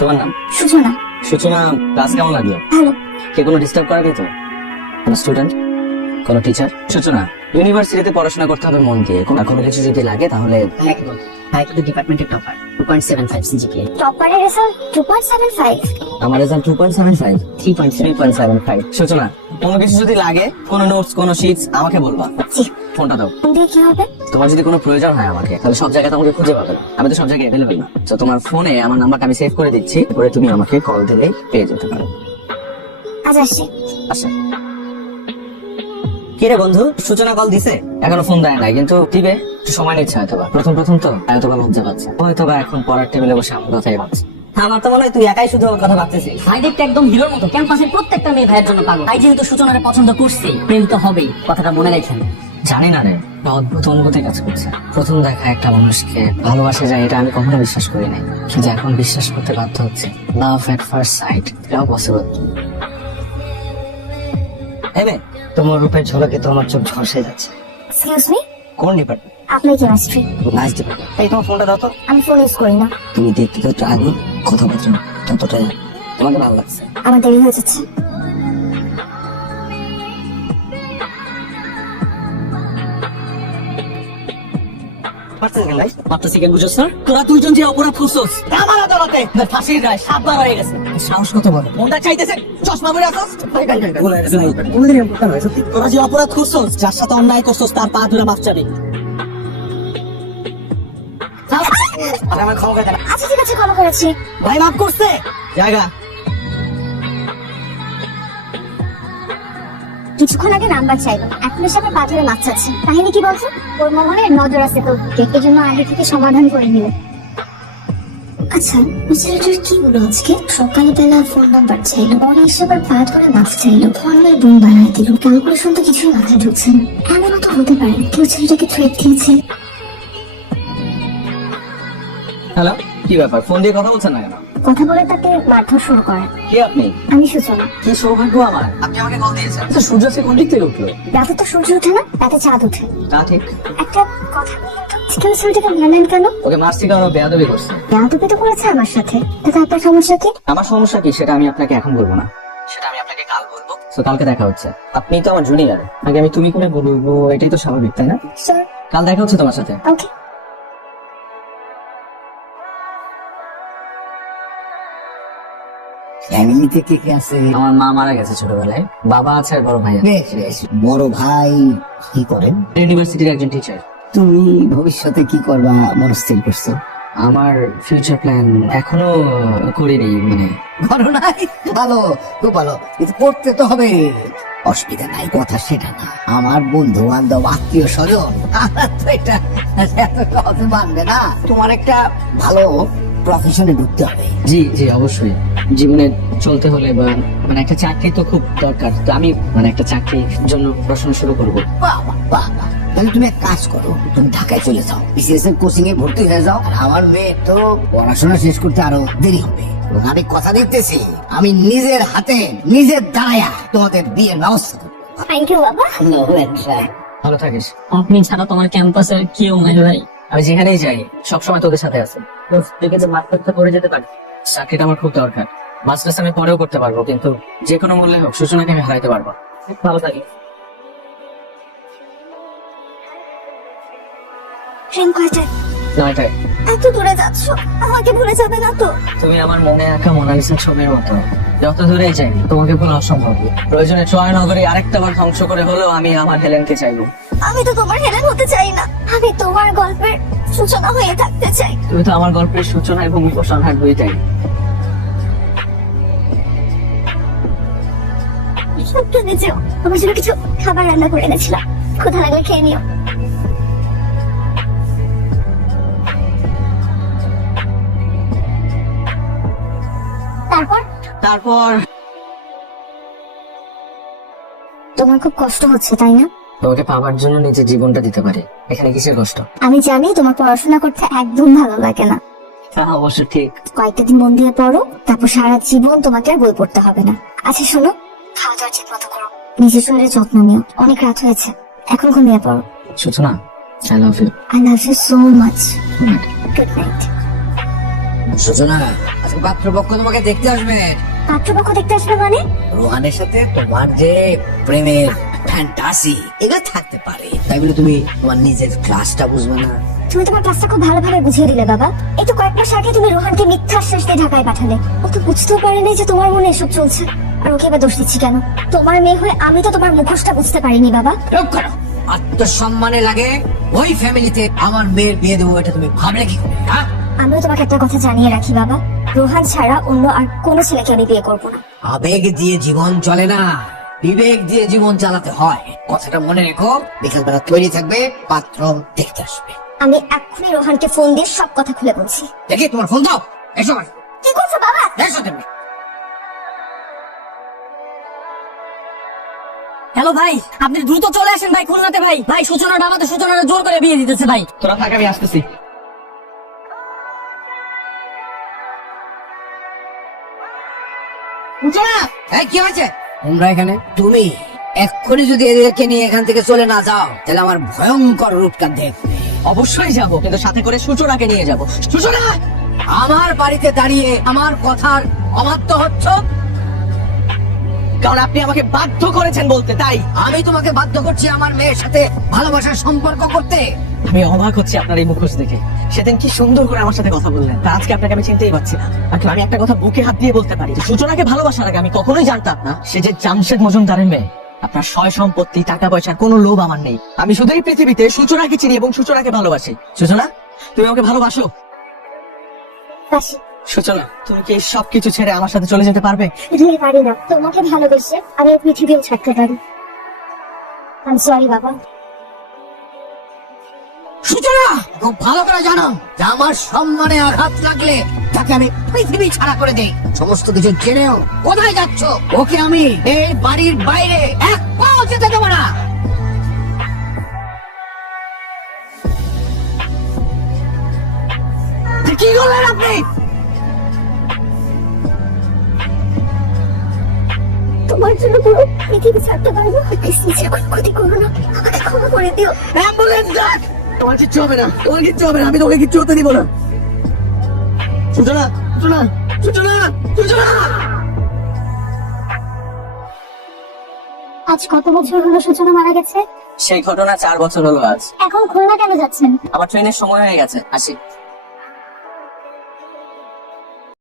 তোমার নাম? সূচনা। সূচনা, ক্লাস কেমন লাগলো? ভালো। কে কোনো ডিস্টার্ব করেনি তো? কোনো স্টুডেন্ট, কোনো টিচার? সূচনা, ইউনিভার্সিটিতে পড়াশোনা করতে হবে মন দিয়ে। কোনো কিছু যদি লাগে তাহলে কিন্তু ডিপার্টমেন্টের টপার 2.75 সিজিপিএ। টপারের রেজাল্ট 2.75। আমার রেজাল্ট 2.75, 3.75। সূচনা, কোনো কিছু যদি লাগে, কোনো নোটস, কোনো শিটস, আমাকে বলবা। জি। ফোনটা দাও। ফোন দিয়ে কি হবে? তোমার যদি কোনো প্রয়োজন হয় আমাকে, তাহলে সব জায়গায় তোমাকে খুঁজে পাবে না। আমি তো সব জায়গায় অ্যাভেলেবল না। তো তোমার ফোনে আমার নাম্বারটা আমি সেভ করে দিচ্ছি, পরে তুমি আমাকে কল দিলেই পেয়ে যেতে পারো। আজ আসছি। আচ্ছা। কি রে বন্ধু, সূচনা কল দিছে? এখনো ফোন দেয় নাই, কিন্তু দিবে। একটু সময় নিচ্ছে হয়তোবা, প্রথম তো হয়তোবা লজ্জা পাচ্ছে, হয়তোবা এখন পড়ার টেবিলে বসে আমার কথাই ভাবছে। আমার তো মনে হয় তুই একাই শুধু ওর কথা ভাবতেছিস। ভাই দেখতে একদম হিরোর মতো, ক্যাম্পাসের প্রত্যেকটা মেয়ে ভাইয়ের জন্য পাগল। ভাই যেহেতু সূচনারে পছন্দ করছে, প্রেম তো হবেই, কথাটা মনে রাখেন। জানি না রে, একটা অদ্ভুত অনুভূতি কাজ করছে। প্রথম দেখা একটা মানুষকে ভালোবাসা যায়, এটা আমি কখনো বিশ্বাস করি নাই, কিন্তু এখন বিশ্বাস করতে বাধ্য হচ্ছে। লাভ এট ফার্স্ট সাইট, এটাও পসিবল। এবে, তোমার রূপের ঝলকে তো আমার চোখ ঝলসে যাচ্ছে। এক্সকিউজ মি, কোন ডিপার্টমেন্ট? আপনি কেমিস্ট্রি। Nice department. এই তোমার ফোনটা দাও তো। আমি ফোন ইউজ করি না। তুমি দেখতে তো আগে কথাবার্তা ততটাই তোমাকে ভালো লাগছে। আমার দেরি হয়ে যাচ্ছে। তোরা দুইজন যে অপরাধ করছস, আমার আদালতে ফাঁসির রায় 7 বার হয়ে গেছে। সাহস কত বড়! কোনটা চাইতেছে? চশমা পরে আসছ? তোরা যে অপরাধ করছস, যার সাথে অন্যায় করছস, তার পা ধরে মাফ চাবি। আর আমার ক্ষমা করে আচ্ছা ঠিক আছে, ক্ষমা করেছি। ভাই মাফ করছে। জায়গা। কিছুক্ষণ আগে নাম্বার চাইলো, এখন এসে আমার পাথরে মাছ চাচ্ছে। কাহিনী কি বলছো? ওর মহলে নজর আছে তোর দিকে, এই জন্য আগে থেকে সমাধান করে নিল। আচ্ছা, ছেলেটার কি হলো আজকে? সকালে বেলা ফোন নাম্বার চাইলো, পরে এসে আবার পা ধরে মাছ চাইলো, ফোনের বোম বানায় দিল। ক্যালকুলেশন তো কিছুই মাথায় ঢুকছে না। এমনও তো হতে পারে কেউ ছেলেটাকে থ্রেট দিয়েছে। হ্যালো, কি ব্যাপার? ফোন দিয়ে কথা বলছেন না কেন? কথা বলে তাকে মারধর শুরু করে। কে আপনি? আমি সূচনা। কি সৌভাগ্য আমার, আপনি আমাকে কল দিয়েছেন। আচ্ছা, সূর্য সে কোন দিক থেকে উঠলো? রাতে তো সূর্য ওঠে না, রাতে চাঁদ ওঠে। তা ঠিক। একটা কথা বলুন তো, কেউ ছেলেটাকে মারলেন কেন? ওকে মারছি কারণ ও বেয়াদবি করছে। বেয়াদবি তো করেছে আমার সাথে, তাতে আপনার সমস্যা কি? আমার সমস্যা কি সেটা আমি আপনাকে এখন বলবো না, সেটা আমি আপনাকে কাল বলবো। তো কালকে দেখা হচ্ছে। আপনি তো আমার জুনিয়র, আগে আমি তুমি করে বলবো, এটাই তো স্বাভাবিক, তাই না? স্যার। কাল দেখা হচ্ছে তোমার সাথে। ওকে। ফ্যামিলিতে কে কে আছে? আমার মা মারা গেছে ছোটবেলায়, বাবা আছে আর বড় ভাই আছে। বেশ বেশ। বড় ভাই কি করেন? ইউনিভার্সিটির একজন টিচার। তুমি ভবিষ্যতে কি করবা মনস্থির করছো? আমার ফিউচার প্ল্যান এখনো করিনি, মানে করো নাই? ভালো, খুব ভালো, কিন্তু করতে তো হবে। অসুবিধা নাই, কথা সেটা না। আমার বন্ধু বান্ধব আত্মীয় স্বজন তো এটা এত সহজে মানবে না। তোমার একটা ভালো প্রফেশনে ঢুকতে হবে। জি জি অবশ্যই। জীবনে চলতে হলে বা মানে একটা চাকরি তো খুব দরকার, তো আমি মানে একটা চাকরির জন্য পড়াশোনা শুরু করবো। বাহ বাহ বাহ বাহ। তাহলে তুমি এক কাজ করো, তুমি ঢাকায় চলে যাও, বিসিএস এর কোচিং এ ভর্তি হয়ে যাও। আর আমার মেয়ে তো পড়াশোনা শেষ করতে আরো দেরি হবে, এবং আমি কথা দিতেছি আমি নিজের হাতে নিজের দাঁড়ায়া তোমাদের বিয়ের ব্যবস্থা করবো। থ্যাংক ইউ বাবা। ভালো থাকিস। আপনি ছাড়া তোমার ক্যাম্পাসে কেউ নাই ভাই। আমি যেখানেই যাই সবসময় তোদের সাথে আছে। তুই কিন্তু মাস্টার্সটা করে যেতে পারি, চাকরিটা আমার খুব দরকার। মাস্টার্স আমি পরেও করতে পারবো, কিন্তু যে কোনো মূল্যে হোক সূচনাকে আমি হারাইতে পারবো। ভালো থাকি। ট্রেন কয়টায়? 9টায়। এত দূরে যাচ্ছ, আমাকে ভুলে যাবে না তো? তুমি আমার মনে আঁকা মোনালিসা ছবির মতো, যত দূরেই যাই তোমাকে ভুলা অসম্ভব। প্রয়োজনে ট্রয় নগরী আরেকটা বার ধ্বংস করে হলেও আমি আমার হেলেনকে চাইবো। আমি তো তোমার হেলেন হতে চাই না, আমি তোমার গল্পের সূচনা হয়ে থাকতে চাই। তুমি তো আমার গল্পের সূচনা এবং উপসংহার দুইটাই। সাবধানে যেও, আমার জন্য কিছু খাবার রান্না করে এনেছিলাম, ক্ষুধা লাগলে খেয়ে নিও। তারপর তারপর তোমার খুব কষ্ট হচ্ছে তাই না? তোমাকে পাবার জন্য নিজের জীবনটা দিতে পারি, এখানে কিসের কষ্ট? আমি জানি তোমার পড়াশোনা করতে একদম ভালো লাগে না। তা অবশ্য ঠিক। কয়েকটা দিন মন দিয়ে পড়ো, তারপর সারা জীবন তোমাকে আর বই পড়তে হবে না। আচ্ছা শোনো, খাওয়া দাওয়া ঠিক মতো করো, নিজের শরীরের যত্ন নিও। অনেক রাত হয়েছে, এখন ঘুমিয়ে পড়ো। Suchana, I love you. I love you so much. Good night. Suchana, আজকে পাত্রপক্ষ তোমাকে দেখতে আসবে। পাত্রপক্ষ দেখতে আসবে মানে? রোহানের সাথে তোমার যে প্রেমের ফ্যান্টাসি এগুলো থাকতে পারে, তাই বলে তুমি তোমার নিজের ক্লাসটা বুঝবে না? তুমি তোমার ক্লাসটা খুব ভালোভাবে বুঝিয়ে দিলে বাবা। এই তো কয়েক মাস আগে তুমি রোহানকে মিথ্যা আশ্বাস দিয়ে ঢাকায় পাঠালে। ও তো বুঝতেও পারেনি যে তোমার মনে এসব চলছে। আর ওকে এবার দোষ দিচ্ছি কেন? তোমার মেয়ে হয়ে আমি তো তোমার মুখোশটা বুঝতে পারিনি বাবা। চুপ করো। আত্মসম্মানে লাগে ওই ফ্যামিলিতে আমার মেয়ের বিয়ে দেবো, এটা তুমি ভাবলে কি করে? হ্যাঁ, আমিও তোমাকে একটা কথা জানিয়ে রাখি বাবা, রোহান ছাড়া অন্য আর কোনো ছেলেকে আমি বিয়ে করবো না। আবেগ দিয়ে জীবন চলে না, বিবেক দিয়ে জীবন চালাতে হয়। কথাটা মনে রেখো। বিকালবেলা তৈরি থাকবে, পাত্র দেখতে আসবে। আমি এক্ষুনি রোহানকে ফোন দিয়ে সব কথা খুলে বলছি। দেখি তোমার ফোন দাও। এসো কি করছো বাবা? এসো তুমি। হ্যালো ভাই, আপনি দ্রুত চলে আসেন ভাই খুলনাতে। ভাই ভাই সূচনার বাবা তো সূচনার জোর করে বিয়ে দিতেছে ভাই। তোরা থাক, আমি আসতেছি। সূচনা, এই কি হয়েছে? তোমরা এখানে? তুমি এক্ষুনি যদি এদেরকে নিয়ে এখান থেকে চলে না যাও, তাহলে আমার ভয়ঙ্কর রূপটা দেখবে। অবশ্যই যাব, কিন্তু সাথে করে সূচনাকে নিয়ে যাব। সূচনা, আমার বাড়িতে দাঁড়িয়ে আমার কথার অমাত্য হচ্ছ। কারণ আপনি আমাকে বাধ্য করেছেন বলতে, তাই আমি তোমাকে বাধ্য করছি আমার মেয়ের সাথে ভালোবাসার সম্পর্ক করতে। আমি অবাক হচ্ছি আপনার এই মুখোশ দেখে। সেদিন কি সুন্দর করে আমার সাথে কথা বললেন, তা আজকে আপনাকে আমি চিনতেই পারছি না। আসলে আমি একটা কথা বুকে হাত দিয়ে বলতে পারি, সূচনাকে ভালোবাসার আগে আমি কখনোই জানতাম না সে যে জামশেদ মজুমদারের মেয়ে। আপনার সয় সম্পত্তি, টাকা পয়সার কোনো লোভ আমার নেই। আমি শুধু এই পৃথিবীতে সূচনাকে চিনি এবং সূচনাকে ভালোবাসি। সূচনা, তুমি আমাকে ভালোবাসো? বাসি। সূচনা, তুমি কি এই সবকিছু ছেড়ে আমার সাথে চলে যেতে পারবে? রিয়ে পারি না। তোমাকে ভালোবেসে আমি এই পৃথিবীও ছাড়তে পারি। আমি সরি বাবা। সূচনা, খুব ভালো করে জানো যে আমার সম্মানে আঘাত লাগলে তাকে আমি পৃথিবী ছাড়া করে দেই। সমস্ত কিছু জেনেও কোথায় যাচ্ছ? ওকে আমি এই বাড়ির বাইরে এক পাও যেতে দেবো না। কি করলেন আপনি? তোমার জন্য পুরো পৃথিবী ছাড়তে পারবো। প্লিজ নিজের কোনো ক্ষতি করো না, আমাকে ক্ষমা করে দিও। অ্যাম্বুলেন্স ডাক। তোমার কিচ্ছু হবে না, তোমার কিচ্ছু হবে না, আমি তোকে কিচ্ছু হতে দিব না। সূচনা, সূচনা, সূচনা, সূচনা। আজ কত বছর হলো সূচনা মারা গেছে? সেই ঘটনা 4 বছর হলো আজ। এখন খুলনা কেন যাচ্ছেন? আমার ট্রেনের সময় হয়ে গেছে, আসি।